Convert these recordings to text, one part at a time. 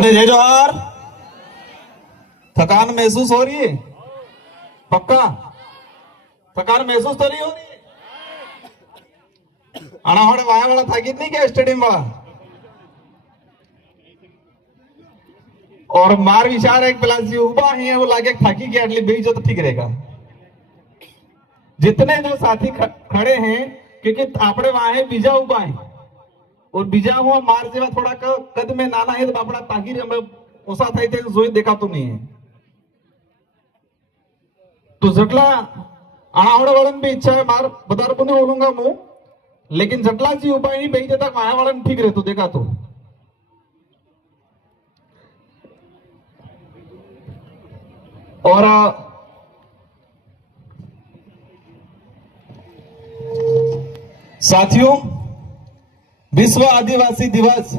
जय जोहार। थकान महसूस हो रही है? पक्का थकान महसूस तो नहीं हो रही है? अनावड़े वाया वाला था कितनी क्या स्टेडियम वाला और मार विचार एक प्लासी उबा ही है वो लागे थाकी के अटली बेचो तो ठीक रहेगा। जितने जो साथी खड़े हैं क्योंकि आपड़े वहां है बीजा उबा है और बीजा हुआ मार जेवा थोड़ा कद में नाना है तो बापड़ा तागिर हमें ओसा था इतने जोई देखा तो नहीं है तो जटला अनावड़े वालन भी इच्छा है मार बदार पुणे बोलूंगा मुंह लेकिन जटला जी उपाय ही बेच देता माया वालन ठीक रहे तो देखा तो और साथियों विश्व आदिवासी दिवस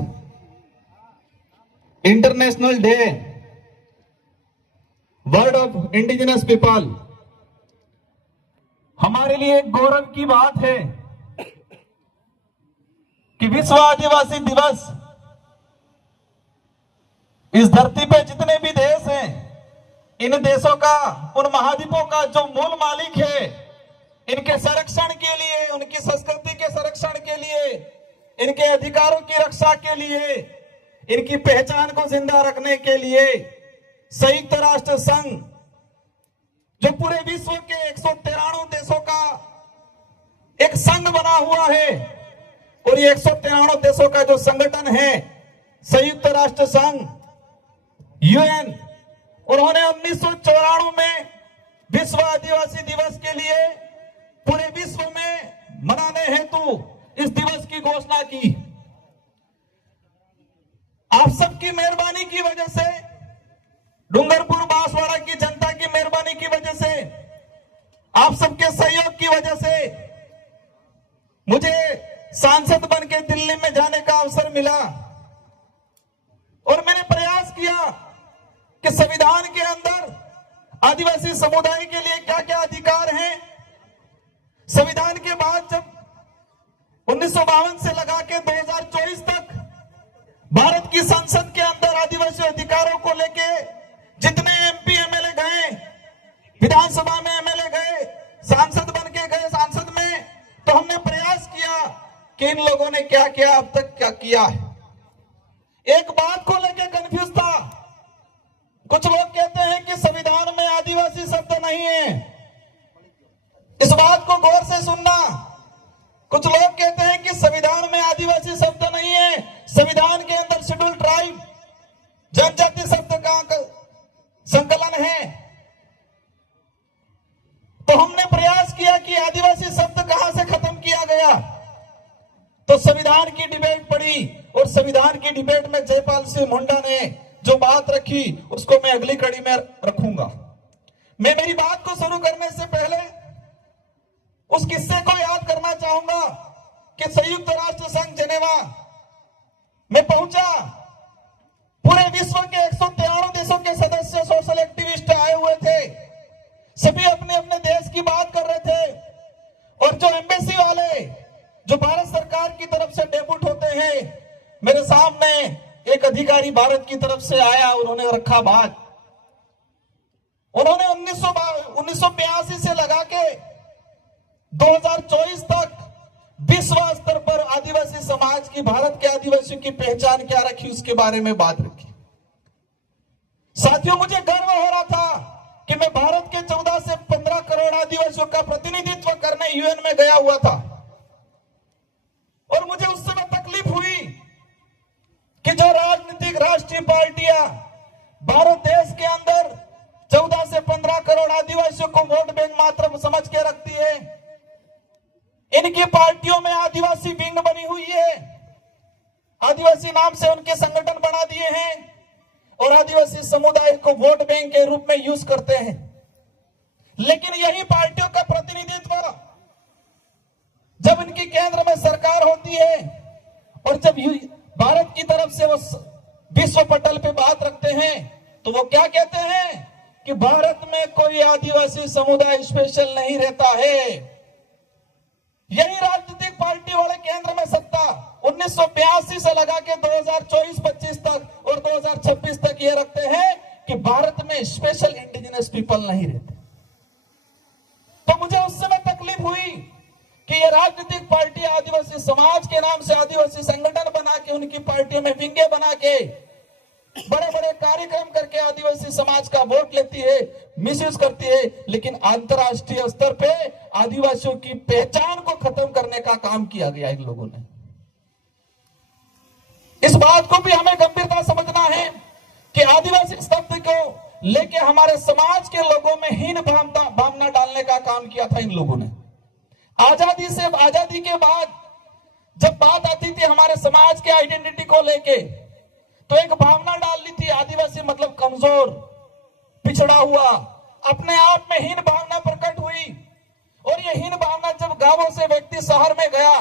international day world of indigenous people हमारे लिए एक गौरव की बात है कि विश्व आदिवासी दिवस इस धरती पे जितने भी देश हैं इन देशों का उन महाद्वीपों का जो मूल मालिक है इनके संरक्षण के लिए उनकी संस्कृति के संरक्षण के लिए इनके अधिकारों की रक्षा के लिए इनकी पहचान को जिंदा रखने के लिए संयुक्त राष्ट्र संघ जो पूरे विश्व के 193 देशों का एक संघ बना हुआ है और ये 193 देशों का जो संगठन है संयुक्त राष्ट्र संघ यूएन उन्होंने 1994 में विश्व आदिवासी दिवस के लिए पूरे विश्व में मनाने हेतु इस दिवस की घोषणा की। आप सबकी मेहरबानी की वजह से डूंगरपुर बांसवाड़ा की जनता की मेहरबानी की वजह से आप सबके सहयोग की वजह से मुझे सांसद बन के दिल्ली में जाने का अवसर मिला और मैंने प्रयास किया कि संविधान के अंदर आदिवासी समुदाय के लिए क्या क्या अधिकार हैं। संविधान के बाद जब 1952 से लगा के 2024 तक भारत की संसद के अंदर आदिवासी अधिकारों को लेके जितने एमपी एमएलए गए विधानसभा में एमएलए गए सांसद बन के गए सांसद में तो हमने प्रयास किया कि इन लोगों ने क्या किया अब तक क्या किया है। एक बात को लेके कंफ्यूज था। कुछ लोग कहते हैं कि संविधान में आदिवासी शब्द नहीं है। इस बात को गौर से सुनना। कुछ लोग कहते हैं कि संविधान में आदिवासी शब्द नहीं है। संविधान के अंदर शेड्यूल ट्राइब जनजाति शब्द का संकलन है। तो हमने प्रयास किया कि आदिवासी शब्द कहां से खत्म किया गया तो संविधान की डिबेट पड़ी और संविधान की डिबेट में जयपाल सिंह मुंडा ने जो बात रखी उसको मैं अगली कड़ी में रखूंगा। मैं मेरी बात को शुरू करने से पहले उस किस्से को याद करना चाहूंगा कि संयुक्त राष्ट्र संघ जेनेवा में पहुंचा। पूरे विश्व के 193 देशों के सदस्य सोशल एक्टिविस्ट आए हुए थे। सभी अपने अपने देश की बात कर रहे थे और जो एम्बेसी वाले जो भारत सरकार की तरफ से डेप्यूट होते हैं मेरे सामने एक अधिकारी भारत की तरफ से आया। उन्होंने रखा बात। उन्होंने 1982 से लगा के 2024 तक विश्व स्तर पर आदिवासी समाज की भारत के आदिवासियों की पहचान क्या रखी उसके बारे में बात रखी। साथियों मुझे गर्व हो रहा था कि मैं भारत के 14 से 15 करोड़ आदिवासियों का प्रतिनिधित्व करने यूएन में गया हुआ था और मुझे उस समय तकलीफ हुई कि जो राजनीतिक राष्ट्रीय पार्टियां भारत देश के अंदर 14 से 15 करोड़ आदिवासियों को वोट बैंक मात्र समझ के रखती है। इनकी पार्टियों में आदिवासी विंग बनी हुई है। आदिवासी नाम से उनके संगठन बना दिए हैं और आदिवासी समुदाय को वोट बैंक के रूप में यूज करते हैं। लेकिन यही पार्टियों का प्रतिनिधित्व जब इनकी केंद्र में सरकार होती है और जब भारत की तरफ से वो विश्व पटल पे बात रखते हैं तो वो क्या कहते हैं कि भारत में कोई आदिवासी समुदाय स्पेशल नहीं रहता है। यही राजनीतिक पार्टी वाले केंद्र में सत्ता 1982 से लगा के 2024-25 तक और 2026 तक ये रखते हैं कि भारत में स्पेशल इंडिजिनस पीपल नहीं रहते। तो मुझे उस समय तकलीफ हुई कि ये राजनीतिक पार्टी आदिवासी समाज के नाम से आदिवासी संगठन बना के, उनकी पार्टियों में विंगे बना के, बड़े बड़े कार्यक्रम करके आदिवासी समाज का वोट लेती है, मिसयूज करती है, लेकिन अंतरराष्ट्रीय स्तर पे आदिवासियों की पहचान को खत्म करने का काम किया गया इन लोगों ने। इस बात को भी हमें गंभीरता समझना है कि आदिवासी शब्द को लेके हमारे समाज के लोगों में हीन भावना डालने का काम किया था इन लोगों ने। आजादी के बाद जब बात आती थी हमारे समाज के आइडेंटिटी को लेके, तो एक भावना डाल ली थी, आदिवासी मतलब कमजोर, पिछड़ा हुआ, अपने आप में हीन भावना प्रकट हुई। और ये हीन भावना जब गांवों से व्यक्ति शहर में गया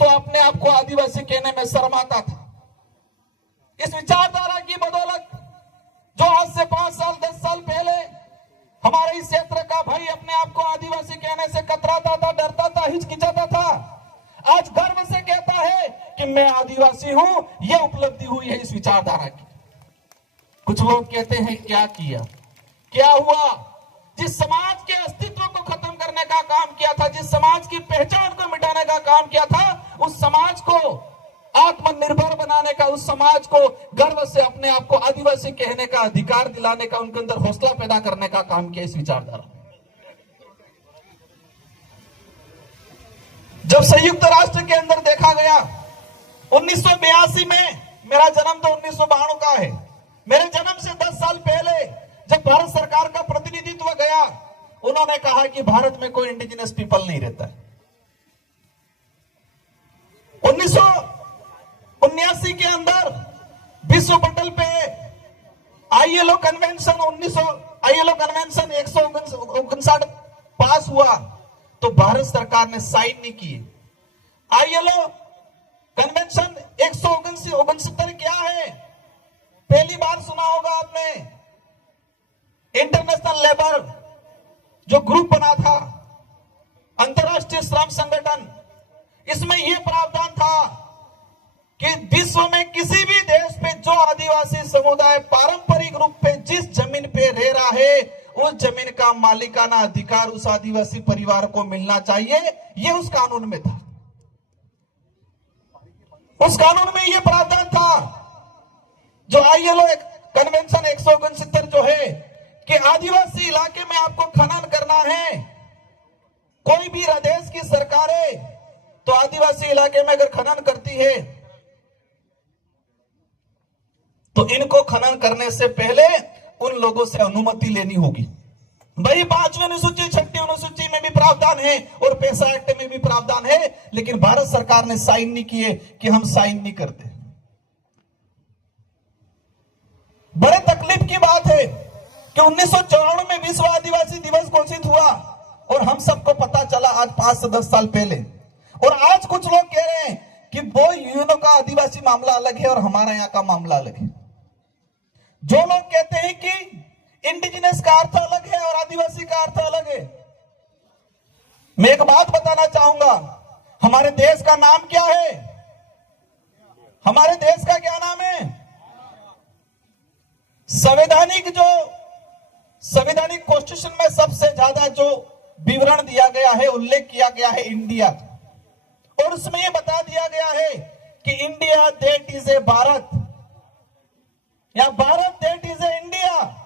तो अपने आप को आदिवासी कहने में शर्माता था। इस विचारधारा की बदौलत जो आज से 5 साल 10 साल पहले हमारे इस क्षेत्र का भाई अपने आप को आदिवासी कहने से कतराता था, डरता था, हिचकिचाता था, आज गर्व से कहता है कि मैं आदिवासी हूं। यह उपलब्धि हुई है इस विचारधारा की। कुछ लोग कहते हैं क्या किया, क्या हुआ? जिस समाज के अस्तित्व को खत्म करने का काम किया था, जिस समाज की पहचान को मिटाने का काम किया था, उस समाज को आत्मनिर्भर बनाने का, उस समाज को गर्व से अपने आप को आदिवासी कहने का अधिकार दिलाने का, उनके अंदर हौसला पैदा करने का काम किया इस विचारधारा। जब संयुक्त राष्ट्र के अंदर देखा गया 1982 में, मेरा जन्म तो 1992 का है, मेरे जन्म से 10 साल पहले जब भारत सरकार का प्रतिनिधित्व गया, उन्होंने कहा कि भारत में कोई इंडिजिनस पीपल नहीं रहता है। 1979 के अंदर विश्व पटल पे आईएलओ कन्वेंशन 159 पास हुआ, तो भारत सरकार ने साइन नहीं किए। आईएलओ कन्वेंशन 169 क्या है? पहली बार सुना होगा आपने। इंटरनेशनल लेबर जो ग्रुप बना था, अंतरराष्ट्रीय श्रम संगठन, इसमें यह प्रावधान था कि विश्व में किसी भी देश पे जो आदिवासी समुदाय पारंपरिक रूप पे जिस जमीन पे रह रहा है, उस जमीन का मालिकाना अधिकार उस आदिवासी परिवार को मिलना चाहिए। यह उस कानून में था। उस कानून में यह प्रावधान था जो आईएलओ कन्वेंशन 169 जो है कि आदिवासी इलाके में आपको खनन करना है, कोई भी देश की सरकारें तो आदिवासी इलाके में अगर खनन करती है तो इनको खनन करने से पहले उन लोगों से अनुमति लेनी होगी। वही 5वीं अनुसूची 6वीं अनुसूची में भी प्रावधान है और पैसा एक्ट में भी प्रावधान है, लेकिन भारत सरकार ने साइन नहीं किए कि हम साइन नहीं करते। बड़े तकलीफ की बात है कि 1994 में विश्व आदिवासी दिवस घोषित हुआ और हम सबको पता चला आज 5 से 10 साल पहले। और आज कुछ लोग कह रहे हैं कि वो यूएनओ का आदिवासी मामला अलग है और हमारा यहाँ का मामला अलग है। जो लोग कहते हैं कि इंडिजिनस का अर्थ अलग है और आदिवासी का अर्थ अलग है, मैं एक बात बताना चाहूंगा, हमारे देश का नाम क्या है? हमारे देश का क्या नाम है? संवैधानिक कॉन्स्टिट्यूशन में सबसे ज्यादा जो विवरण दिया गया है, उल्लेख किया गया है इंडिया, और उसमें यह बता दिया गया है कि India that is a Bharat, या Bharat that is a India.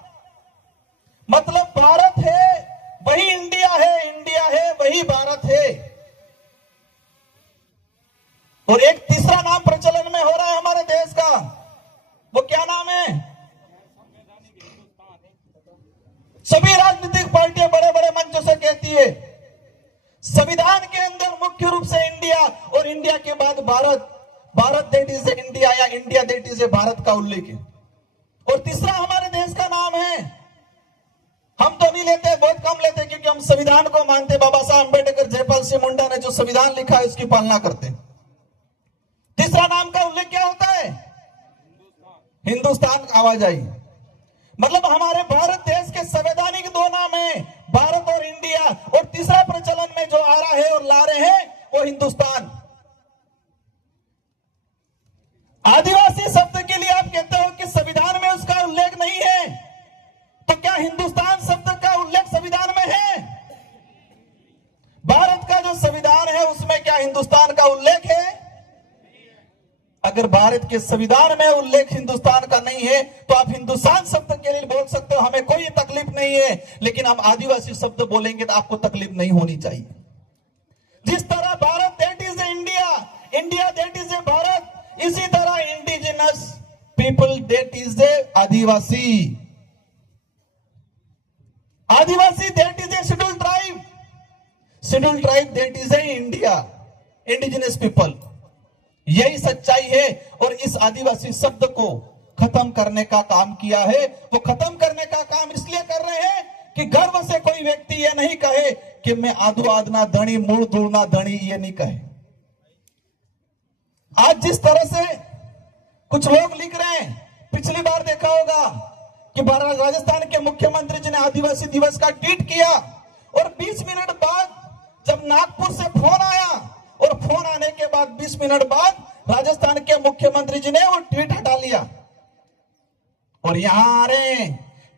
मतलब भारत है वही इंडिया है, इंडिया है वही भारत है। और एक तीसरा नाम प्रचलन में हो रहा है हमारे देश का, वो क्या नाम है? सभी राजनीतिक पार्टियां बड़े बड़े मंचों से कहती है संविधान के अंदर मुख्य रूप से इंडिया और इंडिया के बाद Bharat, Bharat that is a India या India that is a Bharat का उल्लेख है। और तीसरा हमारे देश का नाम है, हम तो नहीं लेते, बहुत कम लेते, क्योंकि हम संविधान को मानते। बाबा साहब अंबेडकर, जयपाल सिंह मुंडा ने जो संविधान लिखा है उसकी पालना करते। तीसरा नाम का उल्लेख क्या होता है? हिंदुस्तान। आवाजाही मतलब हमारे भारत देश के संवैधानिक 2 नाम है, भारत और इंडिया, और तीसरा प्रचलन में जो आ रहा है और ला रहे हैं वो हिंदुस्तान। आदिवासी शब्द के लिए आप कहते हो कि संविधान में उसका उल्लेख नहीं है, तो क्या हिंदुस्तान शब्द का उल्लेख संविधान में है? भारत का जो संविधान है उसमें क्या हिंदुस्तान का उल्लेख है? अगर भारत के संविधान में उल्लेख हिंदुस्तान का नहीं है तो आप हिंदुस्तान शब्द के लिए बोल सकते हो, हमें कोई तकलीफ नहीं है, लेकिन हम आदिवासी शब्द बोलेंगे तो आपको तकलीफ नहीं होनी चाहिए। जिस तरह Bharat that is India, India that is a Bharat, इसी तरह indigenous people that is A Adivasi, Adivasi that is A schedule tribe, schedule tribe that is a India, indigenous people. यही सच्चाई है। और इस आदिवासी शब्द को खत्म करने का काम किया है। वो खत्म करने का काम इसलिए कर रहे हैं कि गर्व से कोई व्यक्ति ये नहीं कहे कि मैं आदू आदना धनी मूल दूरना धनी, ये नहीं कहे। आज जिस तरह से कुछ लोग लिख रहे हैं, पिछली बार देखा होगा कि राजस्थान के मुख्यमंत्री जी ने आदिवासी दिवस का ट्वीट किया और 20 मिनट बाद जब नागपुर से फोन आया और फोन आने के बाद 20 मिनट बाद राजस्थान के मुख्यमंत्री जी ने वो ट्वीट हटा लिया और यहां आ रहे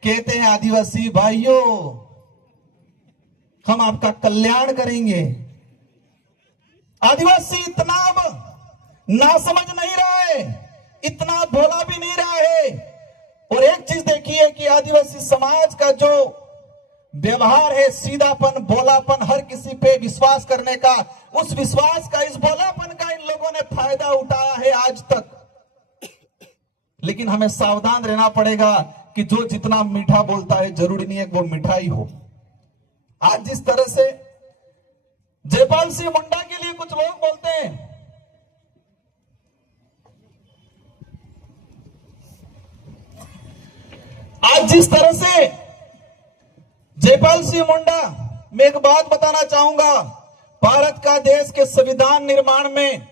कहते हैं आदिवासी भाइयों हम आपका कल्याण करेंगे। आदिवासी इतना अब ना समझ नहीं रहा है, इतना भोला भी नहीं रहा है। और एक चीज देखिए कि आदिवासी समाज का जो व्यवहार है, सीधापन, भोलापन, हर किसी पे विश्वास करने का, उस विश्वास का, इस भोलापन का इन लोगों ने फायदा उठाया है आज तक। लेकिन हमें सावधान रहना पड़ेगा कि जो जितना मीठा बोलता है जरूरी नहीं है कि वो मिठाई हो। आज जिस तरह से जयपाल सिंह मुंडा के लिए कुछ लोग बोलते हैं, आज जिस तरह से जयपाल सिंह मुंडा, मैं एक बात बताना चाहूंगा, भारत का देश के संविधान निर्माण में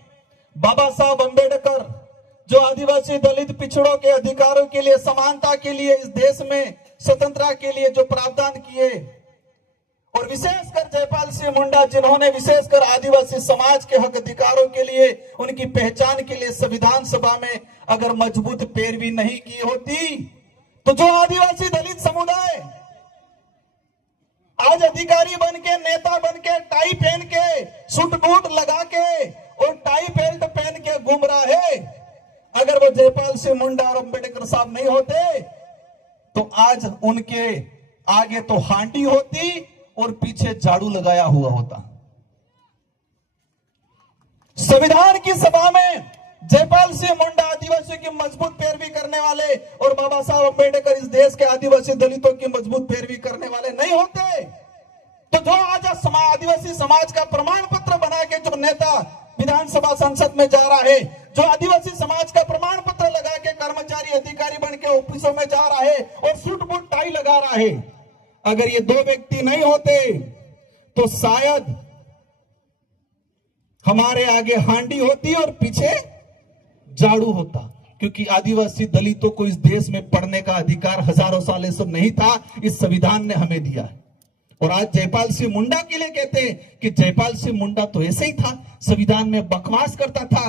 बाबा साहब अंबेडकर जो आदिवासी दलित पिछड़ों के अधिकारों के लिए, समानता के लिए, इस देश में स्वतंत्रता के लिए जो प्रावधान किए, और विशेषकर जयपाल सिंह मुंडा जिन्होंने विशेषकर आदिवासी समाज के हक अधिकारों के लिए, उनकी पहचान के लिए संविधान सभा में अगर मजबूत पैरवी नहीं की होती तो जो आदिवासी दलित समुदाय आज अधिकारी बन के, नेता बन के, टाई पहन के, सूट बूट लगा के और टाई बेल्ट पहन के घूम रहा है, अगर वो जयपाल सिंह मुंडा और अंबेडकर साहब नहीं होते तो आज उनके आगे तो हांडी होती और पीछे झाड़ू लगाया हुआ होता। संविधान की सभा में जयपाल सिंह मुंडा आदिवासियों की मजबूत पैरवी करने वाले और बाबा साहब अंबेडकर इस देश के आदिवासी दलितों की मजबूत पैरवी करने वाले नहीं होते तो जो आज आदिवासी समाज का प्रमाण पत्र बना के जो नेता विधानसभा संसद में जा रहा है, जो आदिवासी समाज का प्रमाण पत्र लगा के कर्मचारी अधिकारी बन के ऑफिसों में जा रहा है और सूट बूट टाई लगा रहा है, अगर ये दो व्यक्ति नहीं होते तो शायद हमारे आगे हांडी होती और पीछे झाड़ू होता। क्योंकि आदिवासी दलितों को इस देश में पढ़ने का अधिकार हजारों सालों से नहीं था, इस संविधान ने हमें दिया है। और आज जयपाल सिंह मुंडा के लिए कहते हैं कि जयपाल सिंह मुंडा तो ऐसे ही था, संविधान में बकवास करता था।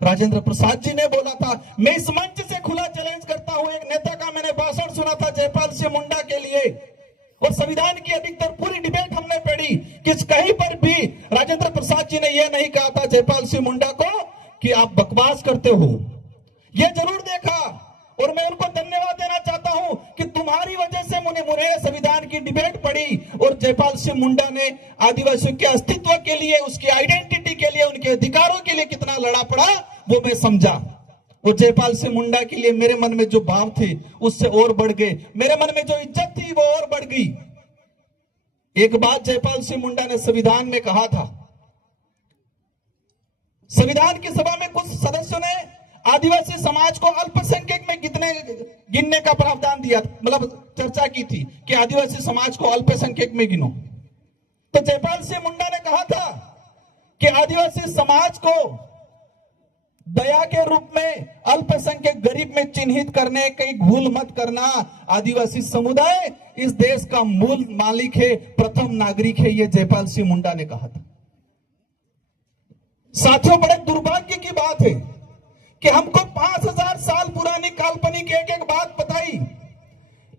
राजेंद्र प्रसाद जी ने बोला था, मैं इस मंच से खुला चैलेंज करता हूं, एक नेता का मैंने भाषण सुना था जयपाल सिंह मुंडा के लिए, और संविधान की अधिकतर पूरी डिबेट हमने पढ़ी कि कहीं पर भी राजेंद्र प्रसाद जी ने यह नहीं कहा था जयपाल सिंह मुंडा को कि आप बकवास करते हो। यह जरूर देखा और मैं उनको धन्यवाद देना चाहता हूं कि तुम्हारी वजह से मुझे संविधान की डिबेट पढ़ी और जयपाल सिंह मुंडा ने आदिवासियों के अस्तित्व के लिए, उसकी आइडेंटिटी के लिए, उनके अधिकारों के लिए कितना लड़ा पड़ा वो मैं समझा। वो जयपाल सिंह मुंडा के लिए मेरे मन में जो भाव थे उससे और बढ़ गए, मेरे मन में जो इज्जत थी वो और बढ़ गई। एक बात जयपाल सिंह मुंडा ने संविधान में कहा था, संविधान की सभा में कुछ सदस्यों ने आदिवासी समाज को अल्पसंख्यक में गिनने का प्रावधान दिया, मतलब चर्चा की थी कि आदिवासी समाज को अल्पसंख्यक में गिनो। तो जयपाल सिंह मुंडा ने कहा था कि आदिवासी समाज को दया के रूप में अल्पसंख्यक गरीब में चिन्हित करने की भूल मत करना। आदिवासी समुदाय इस देश का मूल मालिक है, प्रथम नागरिक है, यह जयपाल सिंह मुंडा ने कहा था। साथियों, बड़े दुर्भाग्य की बात है कि हमको 5000 साल पुरानी काल्पनिक एक एक बात बताई,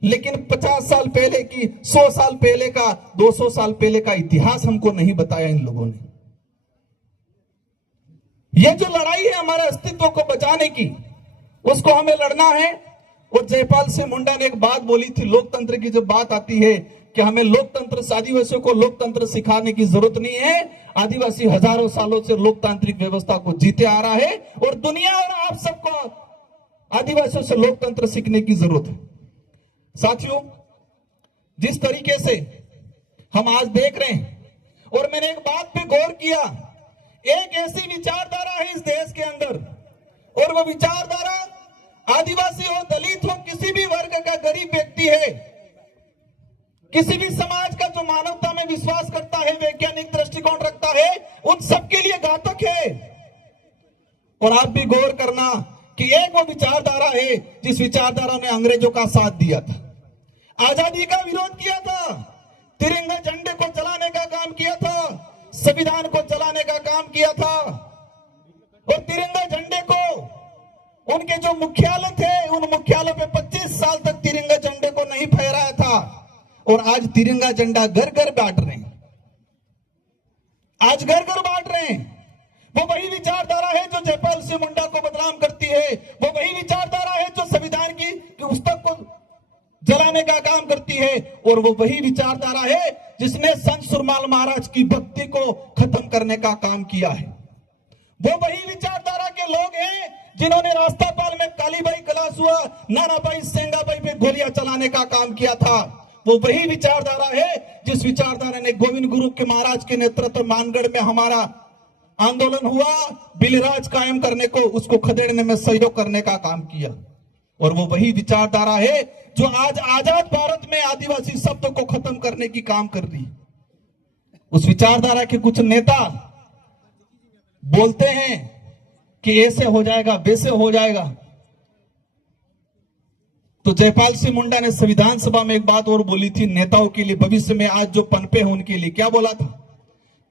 लेकिन 50 साल पहले की, 100 साल पहले का, 200 साल पहले का इतिहास हमको नहीं बताया इन लोगों ने। ये जो लड़ाई है हमारे अस्तित्व को बचाने की, उसको हमें लड़ना है। और जयपाल सिंह मुंडा ने एक बात बोली थी, लोकतंत्र की जब बात आती है कि हमें लोकतंत्र, आदिवासियों को लोकतंत्र सिखाने की जरूरत नहीं है। आदिवासी हजारों सालों से लोकतांत्रिक व्यवस्था को जीते आ रहा है और दुनिया और आप सबको आदिवासियों से लोकतंत्र सीखने की जरूरत है। साथियों, जिस तरीके से हम आज देख रहे हैं, और मैंने एक बात पे गौर किया, एक ऐसी विचारधारा है इस देश के अंदर, और वो विचारधारा आदिवासी हो, दलित हो, किसी भी वर्ग का गरीब व्यक्ति है, किसी भी समाज का जो मानवता में विश्वास करता है, वैज्ञानिक दृष्टिकोण रखता है, उन सबके लिए घातक है। और आप भी गौर करना कि एक वो विचारधारा है जिस विचारधारा ने अंग्रेजों का साथ दिया था, आजादी का विरोध किया था, तिरंगा झंडे को जलाने का काम किया था, संविधान को जलाने का काम किया था। और तिरंगा झंडे को, उनके जो मुख्यालय थे, उन मुख्यालयों पे 25 साल तक तिरंगा झंडे को नहीं फहराया था। और आज तिरंगा झंडा घर घर बांट रहे हैं, आज घर घर बांट रहे हैं। वो वही विचारधारा है जो जयपाल सिंह मुंडा को बदनाम करती है, वो वही विचारधारा है जो संविधान की पुस्तक को जलाने का काम करती है, और वो वही विचारधारा है जिसने संत सुरमाल महाराज की भक्ति को खत्म करने का काम किया है। वो वही विचारधारा के लोग हैं जिन्होंने रास्तापाल में कालीबाई कलासुआ, नानाबाई, सेंगाबाई पे गोलियां चलाने का काम किया था। वो वही विचारधारा है जिस विचारधारा ने गोविंद गुरु के महाराज के नेतृत्व मानगढ़ में हमारा आंदोलन हुआ, बिलराज कायम करने को, उसको खदेड़ने में सहयोग करने का काम किया। और वो वही विचारधारा है जो आज आजाद भारत में आदिवासी शब्द को खत्म करने की काम कर रही है। उस विचारधारा के कुछ नेता बोलते हैं कि ऐसे हो जाएगा, वैसे हो जाएगा। तो जयपाल सिंह मुंडा ने संविधान सभा में एक बात और बोली थी नेताओं के लिए, भविष्य में आज जो पनपे हैं उनके लिए। क्या बोला था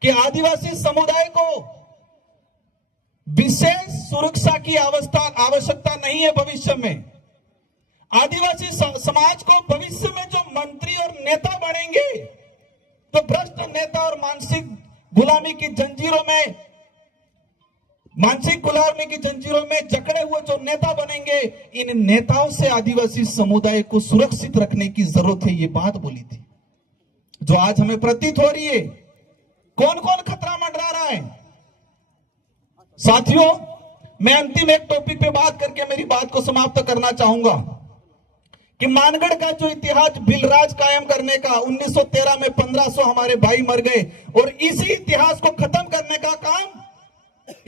कि आदिवासी समुदाय को विशेष सुरक्षा की आवश्यकता नहीं है भविष्य में। आदिवासी समाज को भविष्य में जो मंत्री और नेता बनेंगे, तो भ्रष्ट नेता और मानसिक गुलामी की जंजीरों में जकड़े हुए जो नेता बनेंगे, इन नेताओं से आदिवासी समुदाय को सुरक्षित रखने की जरूरत है। ये बात बोली थी जो आज हमें प्रतीत हो रही है। कौन कौन खतरा मंडरा रहा है? साथियों, मैं अंतिम एक टॉपिक पे बात करके मेरी बात को समाप्त करना चाहूंगा कि मानगढ़ का जो इतिहास बिलराज कायम करने का, 1913 में 1500 हमारे भाई मर गए, और इसी इतिहास को खत्म करने का काम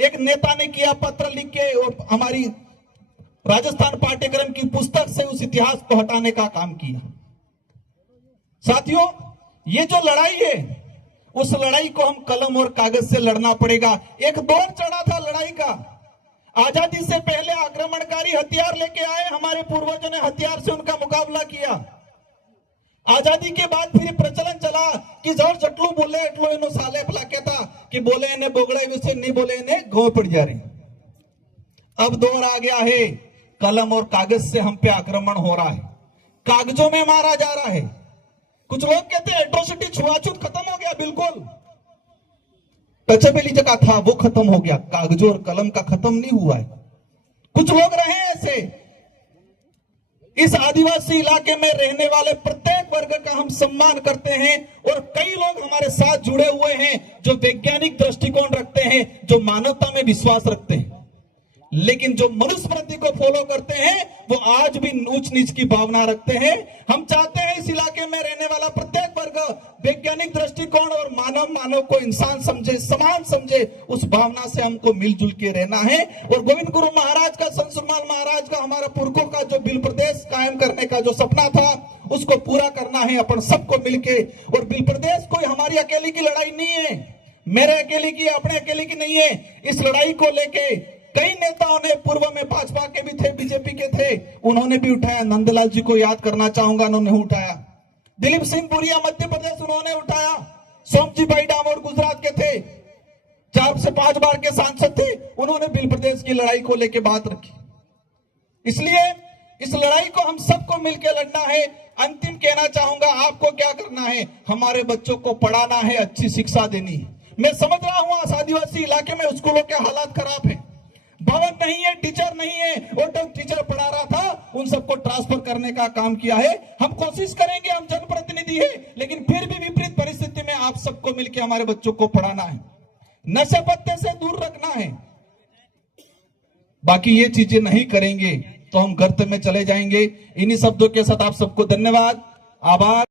एक नेता ने किया, पत्र लिख के, और हमारी राजस्थान पाठ्यक्रम की पुस्तक से उस इतिहास को हटाने का काम किया। साथियों, ये जो लड़ाई है, उस लड़ाई को हम कलम और कागज से लड़ना पड़ेगा। एक दौर चढ़ा था लड़ाई का, आजादी से पहले आक्रमणकारी हथियार लेके आए, हमारे पूर्वजों ने हथियार से उनका मुकाबला किया। आजादी के बाद फिर प्रचलन चला कि जोर जटलू बोले एटलू इनो साले भला कहता कि बोले इन्हें बोगड़े वैसे नहीं बोले इन्हें गौ पड़ जा रही। अब दौर आ गया है, कलम और कागज से हम पे आक्रमण हो रहा है, कागजों में मारा जा रहा है। कुछ लोग कहते हैं एट्रोसिटी, छुआछूत खत्म हो गया। बिल्कुल, टचेबली जगह था वो खत्म हो गया, कागजों और कलम का खत्म नहीं हुआ है। कुछ लोग रहे ऐसे। इस आदिवासी इलाके में रहने वाले प्रत्येक वर्ग का हम सम्मान करते हैं, और कई लोग हमारे साथ जुड़े हुए हैं जो वैज्ञानिक दृष्टिकोण रखते हैं, जो मानवता में विश्वास रखते हैं, लेकिन जो मनुस्मृति को फॉलो करते हैं वो आज भी ऊंच नीच की भावना रखते हैं। हम चाहते हैं इस इलाके में रहने वाला प्रत्येक वर्ग वैज्ञानिक दृष्टिकोण और मानव को इंसान समझे, समान समझे, उस भावना से हमको मिलजुल के रहना है। और गोविंद गुरु महाराज का, संत सुरमाल महाराज का, हमारा पुरखों का जो बिल प्रदेश कायम करने का जो सपना था, उसको पूरा करना है अपन सबको मिलके। और बिल प्रदेश कोई हमारी अकेली की लड़ाई नहीं है, मेरे अकेले की, अपने अकेले की नहीं है। इस लड़ाई को लेके कई नेताओं ने, पूर्व में भाजपा के भी थे, बीजेपी के थे, उन्होंने भी उठाया। नंदलाल जी को याद करना चाहूंगा, उन्होंने उठाया। दिलीप सिंह पुरिया मध्य प्रदेश, उन्होंने उठाया। सोमजी भाई डामोर गुजरात के थे, 4 से 5 बार के सांसद थे, उन्होंने बिल प्रदेश की लड़ाई को लेकर बात रखी। इसलिए इस लड़ाई को हम सबको मिलकर लड़ना है। अंतिम कहना चाहूंगा, आपको क्या करना है, हमारे बच्चों को पढ़ाना है, अच्छी शिक्षा देनी है। मैं समझ रहा हूं आज आदिवासी इलाके में स्कूलों के हालात खराब है, भवन नहीं है, टीचर नहीं है, और जो टीचर पढ़ा रहा था उन सबको ट्रांसफर करने का काम किया है। हम कोशिश करेंगे, हम जनप्रतिनिधि है, लेकिन फिर भी विपरीत परिस्थिति में आप सबको मिलकर हमारे बच्चों को पढ़ाना है, नशे पत्ते से दूर रखना है। बाकी ये चीजें नहीं करेंगे तो हम गर्त में चले जाएंगे। इन्हीं शब्दों के साथ आप सबको धन्यवाद, आभार।